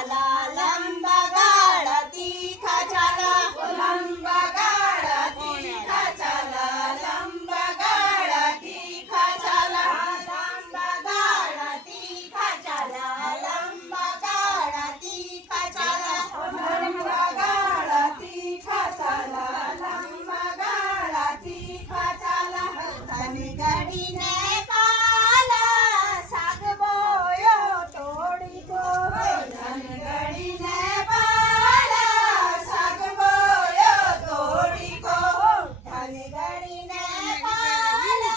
चाला लंबा गाड़ा तीखा चाला लंबा गाड़ा तीखा चाला लंबा गाड़ा तीखा चाला लंबा गाड़ा तीखा चाला लंबा गाड़ा तीखा चाला लंबा गाड़ा तीखा चाला लंबा गाड़ा तीखा चाला धनी गड़ी ने पाला साग बोयो तोड़ी को धनी गड़ी ने पाला साग बोयो तोड़ी को धनी गड़ी ने पाला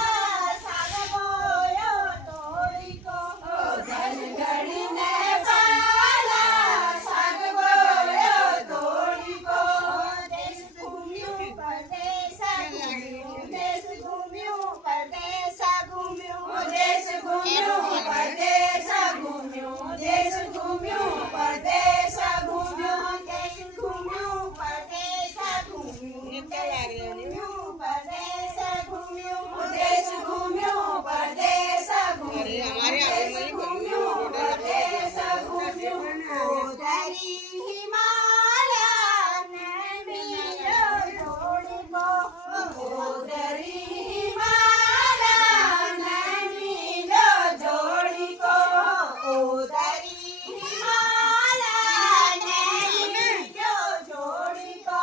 साग बोयो तोड़ी को धनी गड़ी ने पाला साग बोयो तोड़ी को देश घूम्यो परदेस घूम्यो देश घूम्यो परदेस घूम्यो देश घूम्यो परदेस घूम्यो देश घूम्यो परदेस घूम्यो देश घूम्यो परदेस घूम्यो परदेस घूम्यो देश घूम्यो परदेस घूम्यो घूम्यो परदेस घूम्यो ओदरी हिमालय नैमिलो जोड़ी को ओदरी हिमालय नैमिलो जोड़ी को ओदरी हिमालय नैमिलो जोड़ी को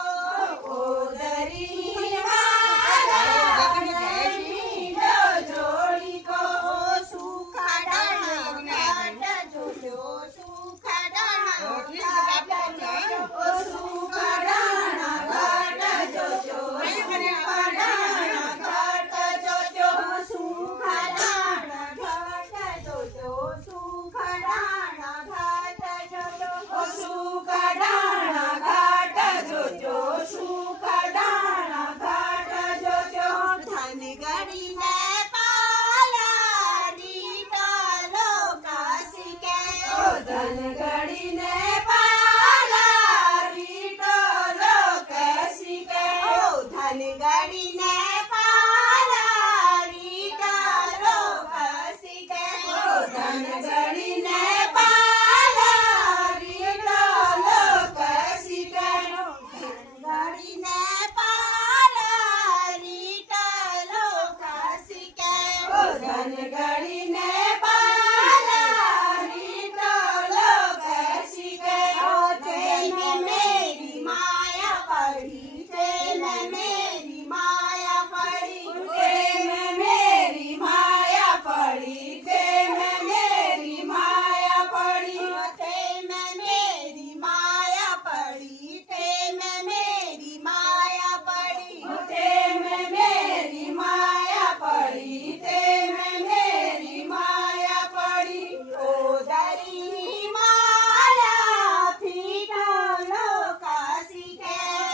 ओदरी हिमालय नैमिलो जोड़ी को सूखा डाना काट झूलो सूखा डाना